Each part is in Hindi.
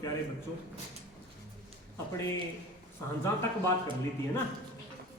प्यारे बच्चों, अपने शाहजहां तक बात कर ली थी है ना।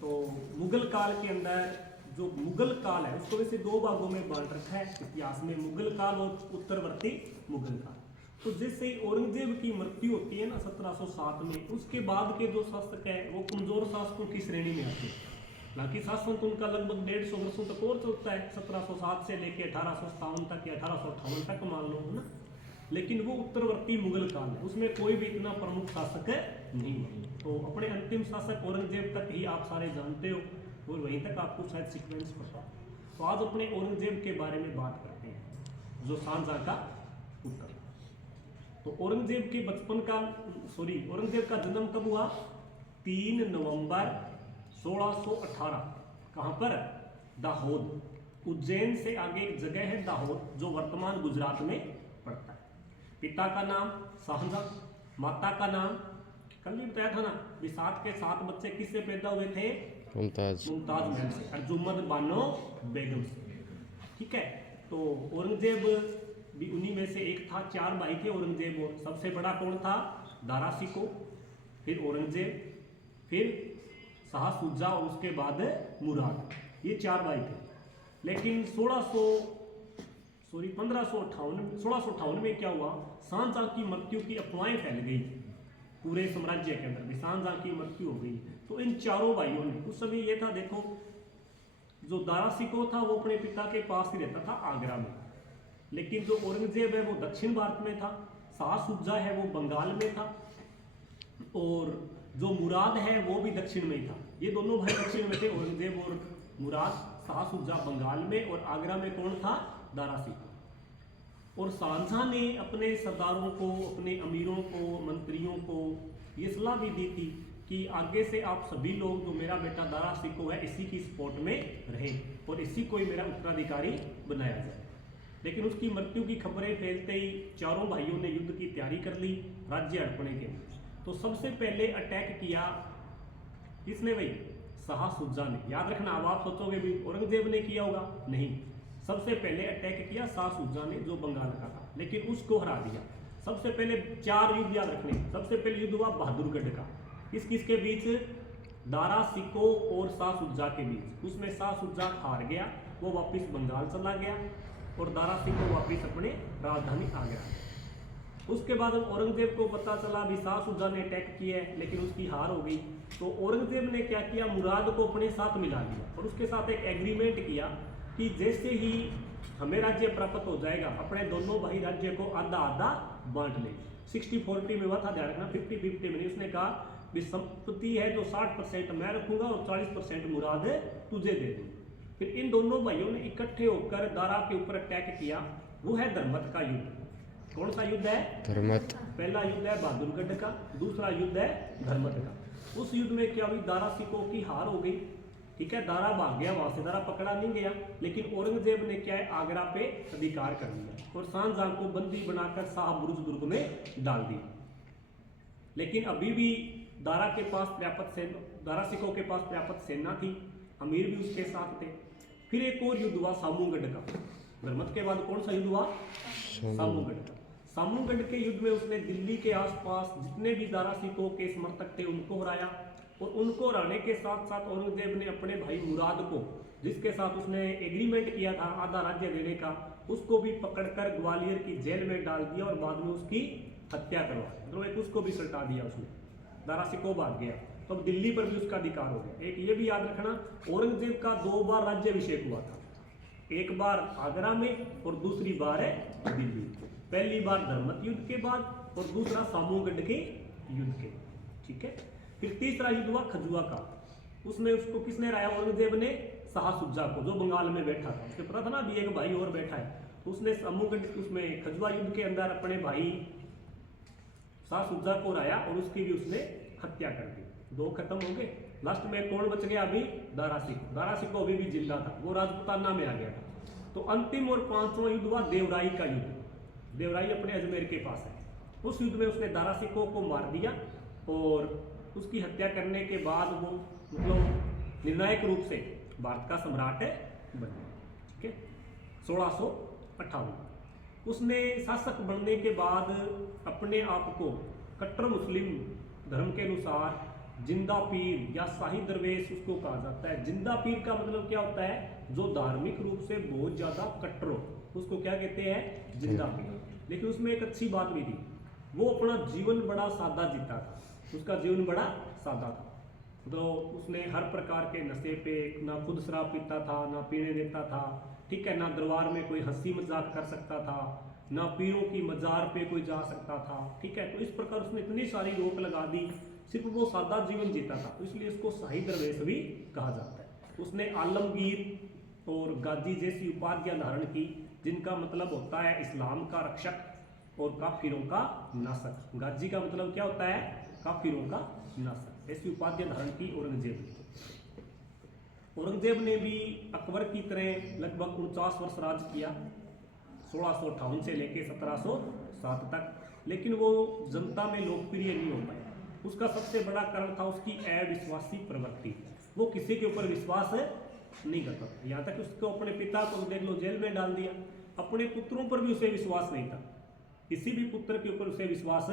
तो मुगल काल के अंदर जो मुगल काल है उसको वैसे दो भागों में बांट रखा है इतिहास में, मुगल काल और उत्तरवर्ती मुगल काल। तो जैसे औरंगजेब की मृत्यु होती है ना 1707 में, उसके बाद के जो शासक है वो कमजोर शासकों की श्रेणी में आते हैं। हालांकि शासन तो उनका लगभग 150 वर्षों तक और चलता है, 1707 से लेकर 1857 तक या 1858 तक मान लो है ना। लेकिन वो उत्तरवर्ती मुगल काल है, उसमें कोई भी इतना प्रमुख शासक नहीं है। तो अपने अंतिम शासक औरंगजेब तक ही आप सारे जानते हो और वहीं तक आपको शायद सीक्वेंस पता। तो आज अपने औरंगजेब के बारे में बात करते हैं, जो शाहजहां का पुत्र। तो औरंगजेब के बचपन का औरंगजेब का जन्म कब हुआ? 3 नवंबर 1618। कहाँ पर? दाहोद। उज्जैन से आगे एक जगह है दाहोद, जो वर्तमान गुजरात में पड़ता है। पिता का नाम शाहजहां, माता का नाम कल भी बताया था ना, 7 के 7 बच्चे किससे पैदा हुए थे? मुमताज महल से, अर्जुमंद बानो बेगम से। ठीक है। तो औरंगजेब भी उन्हीं में से एक था। 4 भाई थे औरंगजेब, और सबसे बड़ा कौन था? दारा शिकोह, फिर औरंगजेब, फिर शाह शुजा और उसके बाद मुराद। ये 4 भाई थे। लेकिन 1658 में क्या हुआ? शाहजहां की मृत्यु की अफवाहें फैल गई पूरे साम्राज्य के अंदर, शाहजहां की मृत्यु हो गई। तो इन 4 भाइयों ने, उस समय ये था देखो, जो दारा शिकोह था वो अपने पिता के पास ही रहता था आगरा में, लेकिन जो औरंगजेब है वो दक्षिण भारत में था, शाह शुजा है वो बंगाल में था, और जो मुराद है वो भी दक्षिण में ही था। ये दोनों भाई दक्षिण में थे, औरंगजेब और मुराद। शाह शुजा बंगाल में, और आगरा में कौन था? दारा शिकोह। और शाहजहां ने अपने सरदारों को, अपने अमीरों को, मंत्रियों को ये सलाह भी दी थी कि आगे से आप सभी लोग, जो मेरा बेटा दारा शिकोह है, इसी की सपोर्ट में रहें और इसी को ही मेरा उत्तराधिकारी बनाया जाए। लेकिन उसकी मृत्यु की खबरें फैलते ही 4 भाइयों ने युद्ध की तैयारी कर ली राज्य हड़पने के लिए। तो सबसे पहले अटैक किया किसने भाई? शाह शुजा ने। याद रखना, अब आप सोचोगे भी औरंगजेब ने किया होगा, नहीं। सबसे पहले अटैक किया शाह शुजा ने, जो बंगाल का था, लेकिन उसको हरा दिया। सबसे पहले 4 युद्ध याद रखने। सबसे पहले युद्ध हुआ बहादुरगढ़ का, किस किस के बीच? दारा शिकोह और शाह शुजा के बीच। उसमें शाह शुजा हार गया, वो वापस बंगाल चला गया, और दारा शिकोह वापस अपने राजधानी आ गया। उसके बाद औरंगजेब को पता चला भी शाह शुजा ने अटैक किया है, लेकिन उसकी हार हो गई। तो औरंगजेब ने क्या किया? मुराद को अपने साथ मिला लिया और उसके साथ एक एग्रीमेंट किया कि जैसे ही हमें राज्य प्राप्त हो जाएगा, अपने दोनों भाई राज्य को आधा आधा बांट ले। 60-40 में हुआ था, ध्यान रखना, 50-50 में। उसने कहा भी संपत्ति है तो 60% मैं रखूंगा और 40% मुराद तुझे दे दूँ। फिर इन दोनों भाइयों ने इकट्ठे होकर दारा के ऊपर अटैक किया। वो है धर्मत का युद्ध। कौन सा युद्ध है? धर्मत। पहला युद्ध है बहादुरगढ़ का, दूसरा युद्ध है धर्मत का। उस युद्ध में क्या हुई? दारा शिकोह की हार हो गई। ठीक है, दारा भाग गया वहां से, दारा पकड़ा नहीं गया, लेकिन औरंगजेब ने क्या है? आगरा पे अधिकार कर लिया और शाहजहां को बंदी बनाकर शाह बुरुज दुर्ग में डाल दिया। लेकिन अभी भी दारा शिकोह के पास पर्याप्त सेना थी, अमीर भी उसके साथ थे। फिर एक और युद्ध हुआ सामूगढ़ का। धर्मत के बाद कौन सा युद्ध हुआ? सामूगढ़ का। सामूगढ़ के युद्ध में उसने दिल्ली के आसपास जितने भी दारा शिकोह के समर्थक थे उनको हराया, और उनको हराने के साथ साथ औरंगजेब ने अपने भाई मुराद को, जिसके साथ उसने एग्रीमेंट किया था आधा राज्य देने का, उसको भी पकड़कर ग्वालियर की जेल में डाल दिया और बाद में उसकी हत्या करवा दी। मतलब एक उसको भी सल्टा दिया उसने। दारा शिकोह भाग गया, तो अब दिल्ली पर भी उसका अधिकार हो गया। एक ये भी याद रखना, औरंगजेब का 2 बार राज्याभिषेक हुआ था, एक बार आगरा में और दूसरी बार है दिल्ली। पहली बार धर्मत युद्ध के बाद और दूसरा सामूगढ़ के युद्ध के। ठीक है। फिर तीसरा युद्ध हुआ खजुआ का। उसमें उसको किसने हराया? औरंगजेब ने शाह शुजा को, जो बंगाल में बैठा था। उसके पता था ना अभी एक भाई और बैठा है, तो उसने उसमें खजुआ युद्ध के अंदर अपने भाई शाह शुजा को हराया और उसकी भी उसने हत्या कर दी। 2 खत्म हो गए। लास्ट में कौन बच गया? अभी दारा शिकोह। दारा शिकोह अभी भी जिंदा था, वो राजपुताना में आ गया था। तो अंतिम और 5वां युद्ध हुआ देवराई का युद्ध। देवराई अपने अजमेर के पास है। उस युद्ध में उसने दारा शिकोह को मार दिया और उसकी हत्या करने के बाद वो मतलब निर्णायक रूप से भारत का सम्राट बन गया। ठीक है। 1658। उसने शासक बनने के बाद अपने आप को कट्टर मुस्लिम धर्म के अनुसार जिंदा पीर या शाही दरवेश उसको कहा जाता है। जिंदा पीर का मतलब क्या होता है, जो धार्मिक रूप से बहुत ज्यादा कट्टर हो, उसको क्या कहते हैं, जिंदा पीर। लेकिन उसमें एक अच्छी बात भी थी, वो अपना जीवन बड़ा सादा जीता था। उसका जीवन बड़ा सादा था, तो उसने हर प्रकार के नशे पे, ना खुद शराब पीता था, ना पीने देता था, ठीक है, ना दरबार में कोई हंसी मजाक कर सकता था, ना पीरों की मजार पे कोई जा सकता था, ठीक है। तो इस प्रकार उसने इतनी सारी रोक लगा दी, सिर्फ वो सादा जीवन जीता था, तो इसलिए उसको शाही दरवेश भी कहा जाता है। उसने आलमगीर और गाजी जैसी उपाधियां धारण की, जिनका मतलब होता है इस्लाम का रक्षक और काफिरों का नासक। गाजी का मतलब क्या होता है, काफिरों का नासक। ऐसी उपाधियां धारण की औरंगजेब ने। औरंगजेब ने भी अकबर की तरह लगभग 49 वर्ष राज किया, 1658 से लेकर 1707 तक, लेकिन वो जनता में लोकप्रिय नहीं हो पाया। उसका सबसे बड़ा कारण था उसकी अविश्वासी प्रवृत्ति। वो किसी के ऊपर विश्वास नहीं करता था, यहाँ तक कि उसको अपने पिता को देख लो जेल में डाल दिया, अपने पुत्रों पर भी उसे विश्वास नहीं था, किसी भी पुत्र के ऊपर उसे विश्वास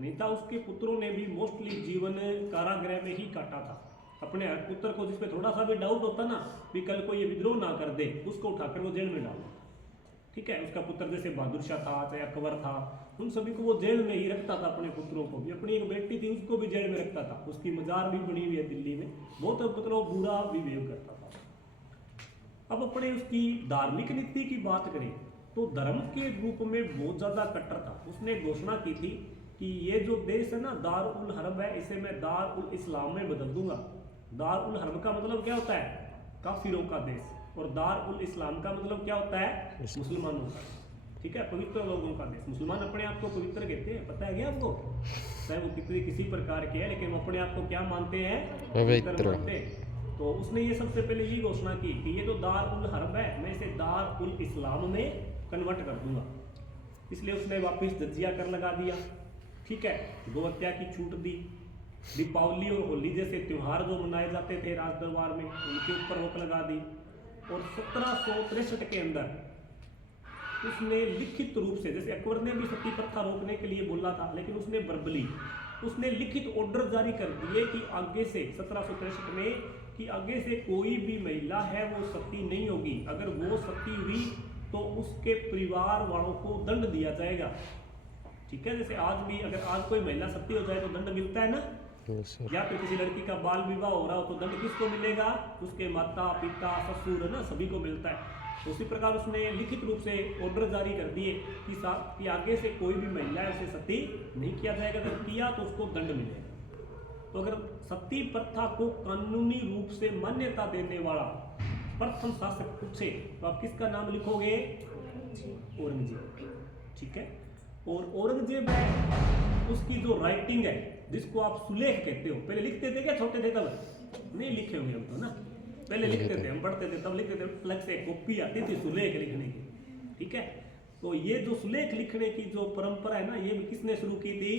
नहीं था। उसके पुत्रों ने भी मोस्टली जीवन कारागृह में ही काटा था। अपने हर पुत्र को जिसपे थोड़ा सा भी डाउट होता ना भी कल को ये विद्रोह ना कर दे, उसको उठाकर वो जेल में डाल, ठीक है। उसका पुत्र जैसे बहादुर शाह था, चाहे अकबर था, उन सभी को वो जेल में ही रखता था। अपने पुत्रों को भी, अपनी एक बेटी थी उसको भी जेल में रखता था, उसकी मजार भी बनी हुई है दिल्ली में, बहुत मतलब बुरा बिहेव करता था। अब अपने उसकी धार्मिक नीति की बात करें तो धर्म के रूप में बहुत ज्यादा कट्टर था। उसने घोषणा की थी कि ये जो देश है ना, दार उल हर्ब है, इसे मैं दार उल इस्लाम में बदल दूंगा। दार उल हर्ब का मतलब क्या होता है, काफिरों का देश, और दार उल इस्लाम का मतलब क्या होता है, मुसलमानों का, ठीक है, पवित्र लोगों का देश। मुसलमान अपने आप को पवित्र कहते हैं, पता है क्या आपको, चाहे वो किसी प्रकार के है, लेकिन वो अपने आप को क्या मानते हैं, पवित्र मानते हैं। तो उसने ये सबसे पहले ये घोषणा की कि ये तो दार उल हर्ब है, मैं इसे दार उल इस्लाम में कन्वर्ट कर दूंगा। इसलिए उसने वापस जजिया कर लगा दिया, ठीक है, गोहत्या की छूट दी, दीपावली और होली जैसे त्योहार जो मनाए जाते थे राज दरबार में, उनके ऊपर रोक लगा दी। और 1763 के अंदर उसने लिखित रूप से, जैसे अकबर ने भी सती प्रथा रोकने के लिए बोला था, लेकिन उसने बर्बली, उसने लिखित ऑर्डर जारी कर दिए कि आगे से 1763 में कि आगे से कोई भी महिला है वो सती नहीं होगी। अगर वो सती हुई तो उसके परिवार वालों को दंड दिया जाएगा, ठीक है। जैसे आज भी अगर आज कोई महिला सती हो जाए तो दंड मिलता है ना, या फिर किसी लड़की का बाल विवाह हो रहा हो तो दंड किसको मिलेगा, उसके माता पिता ससुर है ना, सभी को मिलता है। तो उसी प्रकार उसने लिखित रूप से ऑर्डर जारी कर दिए कि आगे से कोई भी महिला उसे सती नहीं किया जाएगा, अगर किया तो उसको दंड मिलेगा। तो अगर सती प्रथा को कानूनी रूप से मान्यता देने वाला प्रथम शासक पूछे तो आप किसका नाम लिखोगे, औरंगजेब, ठीक है। और औरंगजेब है, उसकी जो राइटिंग है जिसको आप सुलेख कहते हो, पहले लिखते थे क्या, छोटे थे तब नहीं लिखे होंगे हम तो ना, पहले लिखते थे, हम पढ़ते थे तब लिखते थे, अलग से कॉपी आती थी सुलेख लिखने की, ठीक है। तो ये जो सुलेख लिखने की जो परंपरा है ना, ये किसने शुरू की थी,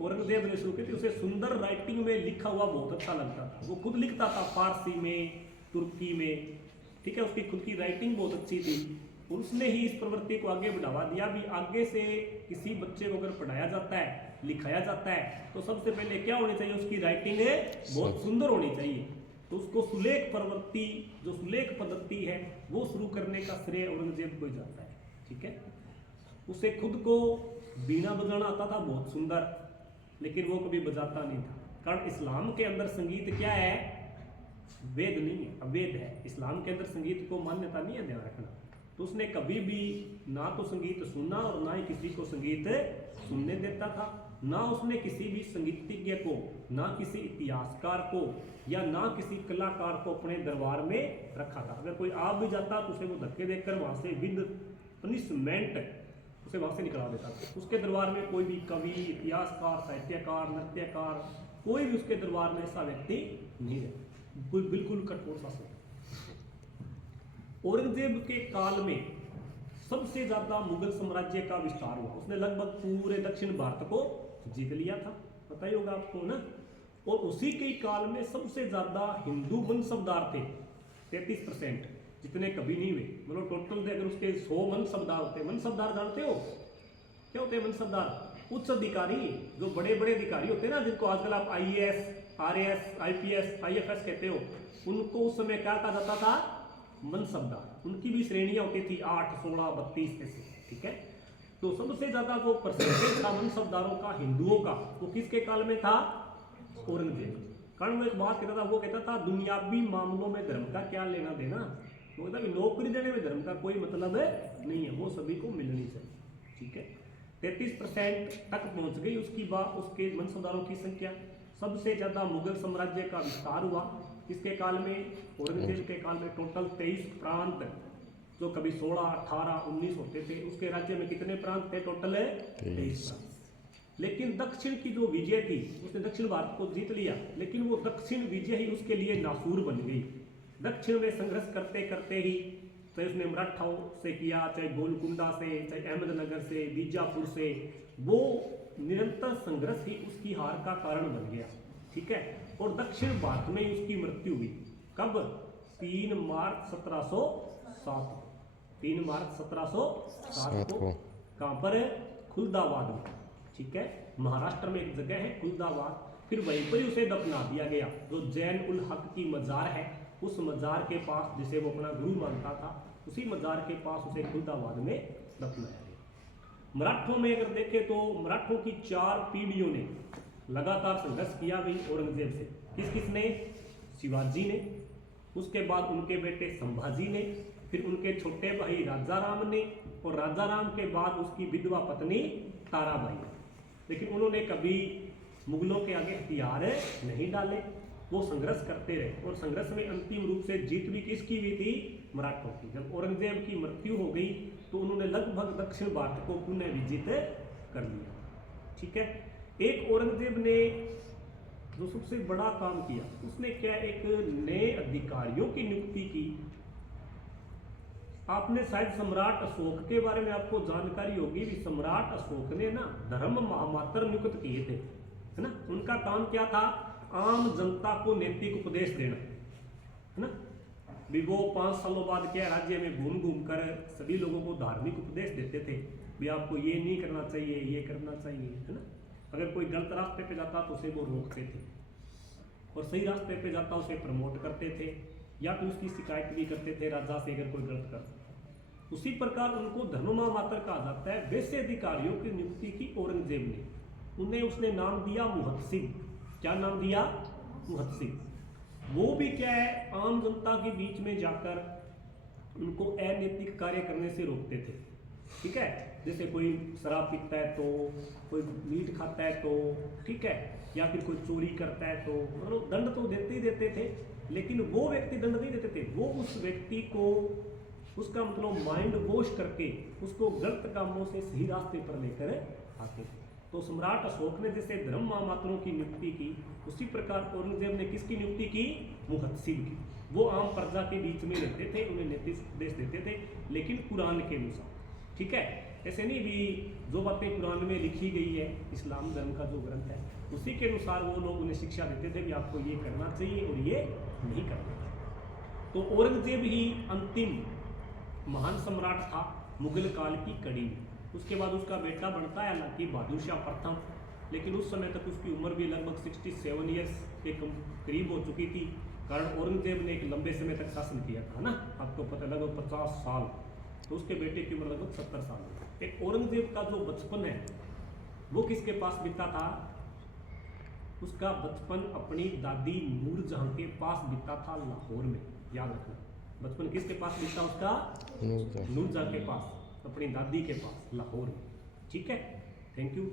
औरंगजेब ने शुरू की थी। उसे सुंदर राइटिंग में लिखा हुआ बहुत अच्छा लगता था, वो खुद लिखता था फारसी में, तुर्की में, ठीक है, उसकी खुद की राइटिंग बहुत अच्छी थी। उसने ही इस प्रवृत्ति को आगे बढ़ावा दिया भी आगे से किसी बच्चे को अगर पढ़ाया जाता है, लिखाया जाता है, तो सबसे पहले क्या होनी चाहिए, उसकी राइटिंग बहुत सुंदर होनी चाहिए। तो उसको सुलेख प्रवृत्ति, जो सुलेख पद्धति है, वो शुरू करने का श्रेय औरंगजेब को जाता है, ठीक है। उसे खुद को बीना बजाना आता था बहुत सुंदर, लेकिन वो कभी बजाता नहीं था, कारण इस्लाम के अंदर संगीत क्या है, वेद नहीं है, अवेद है। इस्लाम के अंदर संगीत को मान्यता नहीं है, ध्यान रखना। तो उसने कभी भी ना तो संगीत सुना और ना ही किसी को संगीत सुनने देता था, ना उसने किसी भी संगीतज्ञ को, ना किसी इतिहासकार को, या ना किसी कलाकार को अपने दरबार में रखा था। अगर कोई आ भी जाता तो उसे वो धक्के देकर वहां से विद पनिशमेंट उसे वहां से निकला देता था। उसके दरबार में कोई भी कवि, इतिहासकार, साहित्यकार, नृत्यकार, कोई भी उसके दरबार में ऐसा व्यक्ति नहीं है, बिल्कुल कठोर शासन। औरंगजेब के काल में सबसे ज्यादा मुगल साम्राज्य का विस्तार हुआ, उसने लगभग पूरे दक्षिण भारत को जीत लिया था, पता ही होगा आपको ना। और उसी के काल में सबसे ज्यादा हिंदू वंशजदार थे, 33%, जितने कभी नहीं हुए। मतलब टोटल अगर उसके 100 मनसबदार होते, मनसबदार जानते हो क्या होते हैं मनसबदार? उच्च अधिकारी, जो बड़े बड़े अधिकारी होते हैं ना, जिनको आजकल आप IAS, RAS, IPS, IFS कहते हो, उनको उस समय क्या कहा जाता था? मनसबदार। उनकी भी श्रेणियां होती थी 8, 16, 32 ऐसे, ठीक है। तो सबसे ज्यादा जो परसेंटेज था मनसबदारों का हिंदुओं का, वो किसके काल में था? औरंगजेब। कारण वो एक बात कहता था, वो कहता था दुनियावी मामलों में धर्म का क्या लेना देना, वो कहता नौकरी देने में धर्म का कोई मतलब नहीं है, वो सभी को मिलनी चाहिए, ठीक है। 33% तक पहुंच गई उसकी बात, उसके मनसबदारों की संख्या। सबसे ज्यादा मुगल साम्राज्य का विस्तार हुआ किसके काल में? औरंगजेब के काल में। टोटल 23 प्रांत, जो कभी 16, 18, 19 होते थे, उसके राज्य में कितने प्रांत थे? टोटल 23 प्रांत। लेकिन दक्षिण की जो विजय थी, उसने दक्षिण भारत को जीत लिया, लेकिन वो दक्षिण विजय ही उसके लिए नासूर बन गई। दक्षिण में संघर्ष करते करते ही, चाहे उसने मराठाओं से किया, चाहे गोलकुंडा से, चाहे अहमदनगर से, बीजापुर से, वो निरंतर संघर्ष ही उसकी हार का कारण बन गया, ठीक है। और दक्षिण भारत में ही उसकी मृत्यु हुई। कब? 3 मार्च 1707 को। 3 मार्च 1707 को। कहाँ पर है? खुलदाबाद में, ठीक है। महाराष्ट्र में एक जगह है खुलदाबाद। फिर वहीं पर ही उसे दफना दिया गया। जो जैन उल हक की मजार है, उस मजार के पास, जिसे वो अपना गुरु मानता था, उसी मजार के पास उसे खुलदाबाद में दफनाया गया। मराठों में अगर देखें तो मराठों की 4 पीढ़ियों ने लगातार संघर्ष किया भी औरंगजेब से। किस किसने? शिवाजी ने, उसके बाद उनके बेटे संभाजी ने, फिर उनके छोटे भाई राजा राम ने, और राजा राम के बाद उसकी विधवा पत्नी ताराबाई। लेकिन उन्होंने कभी मुगलों के आगे हथियार नहीं डाले, वो संघर्ष करते रहे। और संघर्ष में अंतिम रूप से जीत भी किसकी हुई थी? मराठों की। जब औरंगजेब की मृत्यु हो गई तो उन्होंने लगभग दक्षिण भारत को पुनः विजित कर लिया, ठीक है। एक औरंगजेब ने जो सबसे बड़ा काम किया, उसने क्या, एक नए अधिकारियों की नियुक्ति की। आपने शायद सम्राट अशोक के बारे में आपको जानकारी होगी भी। सम्राट अशोक ने ना धर्म महामात्र नियुक्त किए थे, है ना। उनका काम क्या था? आम जनता को नैतिक उपदेश देना, है ना। भी वो 5 सालों बाद क्या राज्य में घूम घूम कर सभी लोगों को धार्मिक उपदेश देते थे भी आपको ये नहीं करना चाहिए, ये करना चाहिए, है ना। अगर कोई गलत रास्ते पे जाता तो उसे वो रोकते थे, और सही रास्ते पे जाता उसे प्रमोट करते थे, या तो उसकी शिकायत भी करते थे राजा से अगर कोई गलत करता। उसी प्रकार उनको धर्ममा मात्र कहा जाता है। वैसे अधिकारियों की नियुक्ति की औरंगजेब ने, उन्हें उसने नाम दिया मुहत्सिब। क्या नाम दिया? मुहत्सिब। वो भी क्या है, आम जनता के बीच में जाकर उनको अनैतिक कार्य करने से रोकते थे, ठीक है। जैसे कोई शराब पीता है तो, कोई मीट खाता है तो, ठीक है, या फिर कोई चोरी करता है तो, मतलब दंड तो देते ही देते थे। लेकिन वो व्यक्ति दंड नहीं देते थे, वो उस व्यक्ति को, उसका मतलब माइंड वॉश करके उसको गलत कामों से सही रास्ते पर लेकर आते थे। तो सम्राट अशोक ने जैसे धर्म महामात्रों की नियुक्ति की, उसी प्रकार औरंगजेब ने किसकी नियुक्ति की? मुहत्सिब की। वो आम प्रजा के बीच में रहते थे, उन्हें नैतिक उपदेश देते थे, लेकिन कुरान के अनुसार, ठीक है। ऐसे नहीं भी जो बातें कुरान में लिखी गई है, इस्लाम धर्म का जो ग्रंथ है, उसी के अनुसार वो लोग उन्हें शिक्षा देते थे कि आपको ये करना चाहिए और ये नहीं करना चाहिए। तो औरंगजेब ही अंतिम महान सम्राट था मुगल काल की कड़ी में। उसके बाद उसका बेटा बनता है हालांकि बहादुर शाह प्रथम, लेकिन उस समय तक उसकी उम्र भी लगभग 67 ईयर्स के करीब हो चुकी थी। कारण औरंगजेब ने एक लंबे समय तक शासन किया था ना, आपको पता, लगभग 50 साल। तो उसके बेटे की उम्र लगभग 70 साल। एक औरंगजेब का जो बचपन है वो किसके पास बीता था? उसका बचपन अपनी दादी नूरजहां के पास बीता था, लाहौर में। याद रखना, बचपन किसके पास बीता उसका? नूरजहां के पास, अपनी दादी के पास, लाहौर में, ठीक है। Thank you.